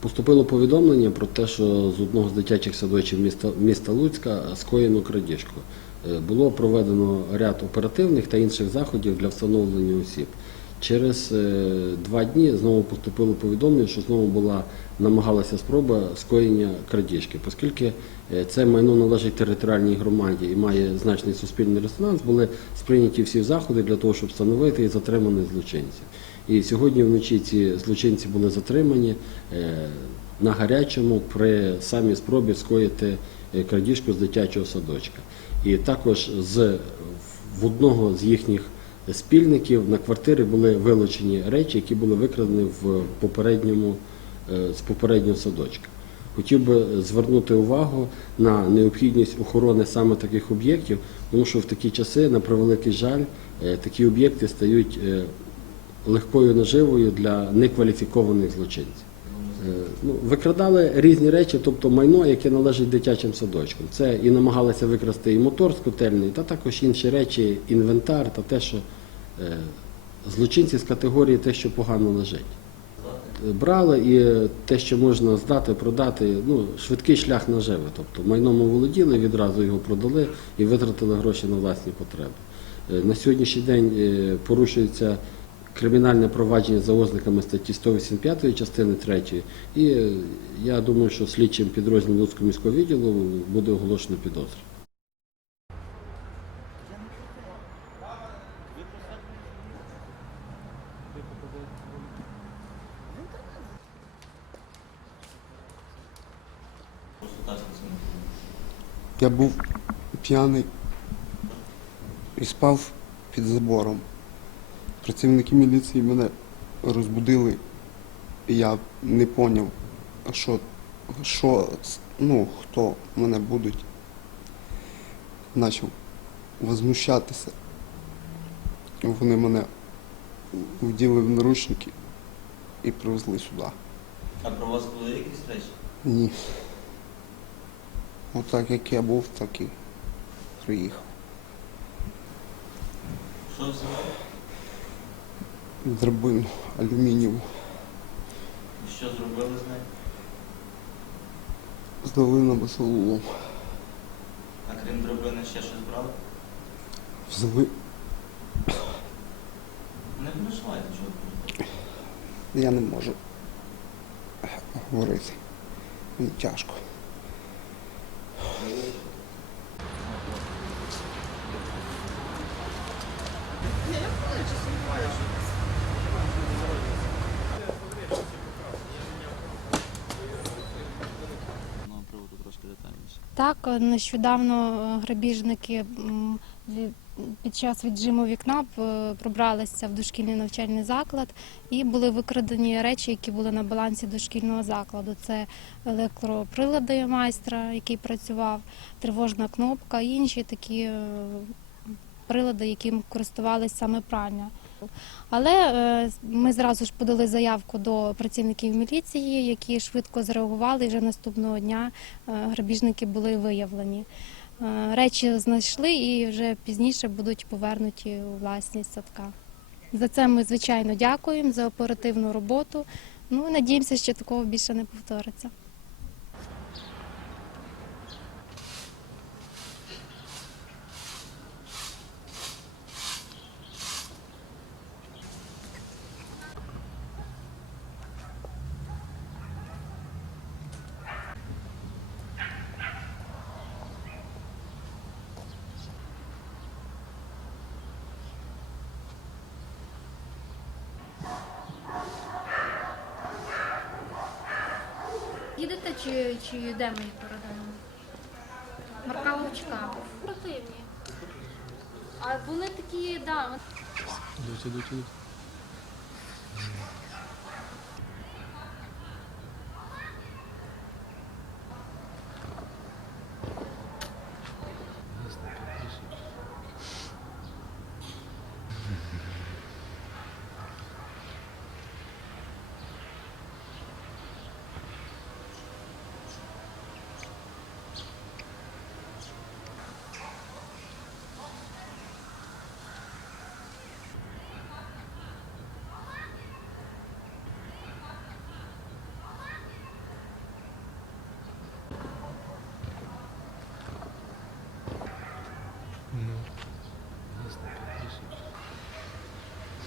Поступило повідомлення про те, що з одного з дитячих садочків міста, міста Луцька скоєно крадіжку. Е, Було проведено ряд оперативних та інших заходів для встановлення осіб. Через е, два дні знову поступило повідомлення, що знову була намагалася спроба скоєння крадіжки, оскільки е, це майно належить територіальній громаді і має значний суспільний резонанс, були сприйняті всі заходи для того, щоб встановити і затримати злочинців. І сьогодні вночі ці злочинці були затримані е, на гарячому при самій спробі скоїти е, крадіжку з дитячого садочка. І також з в одного з їхніх спільників на квартирі були вилучені речі, які були викрадені в попередньому е, з попереднього садочка. Хотів би звернути увагу на необхідність охорони саме таких об'єктів, тому що в такі часи, на превеликий жаль, такі об'єкти стають легкою наживою для некваліфікованих злочинців. Е, Ну, викрадали різні речі, тобто майно, яке належить дитячим садочкам. Це і намагалися викрасти і мотор з та також інші речі, інвентар та те, що е, злочинці з категорії те, що погано лежить. Е, Брали і те, що можна здати, продати, ну, швидкий шлях наживи. Тобто майном володіли, відразу його продали і витратили гроші на власні потреби. На сьогоднішній день порушується кримінальне провадження за ознаками статті 185 частини 3. І е, я думаю, що слідчим підрозділом Луцького міського відділу буде оголошено підозру. Я був п'яний і спав під забором. Працівники міліції мене розбудили, і я не поняв, що, що ну, хто мене будуть. Почав возмущатися. Вони мене вділи в наручники і привезли сюди. А про вас були якісь речі? Ні. Отак як я був, так і приїхав. Що взяли? Драбину алюмінієву. І що зробили з нею? Здали на басалулом. А крім дробини ще щось брали? Взяли. Не переживайте, чого ви. Я не можу говорити. Мені тяжко. Ну, Так, е, нещодавно е, грабіжники під час віджиму вікна е, пробралися в дошкільний навчальний заклад і були викрадені речі, які були на балансі дошкільного закладу. Це електроприлади майстра, який працював, тривожна кнопка і інші такі прилади, яким користувалися саме пральня. Але е, ми зразу ж подали заявку до працівників міліції, які швидко зреагували. І вже наступного дня е, грабіжники були виявлені. Е, Речі знайшли і вже пізніше будуть повернуті у власність садка. За це ми звичайно дякуємо за оперативну роботу. Ну надіємося, що такого більше не повториться. Чи, чи ми їх передаємо? Марка. Противні. А вони такі, да, Ідуть, ідуть, ідуть.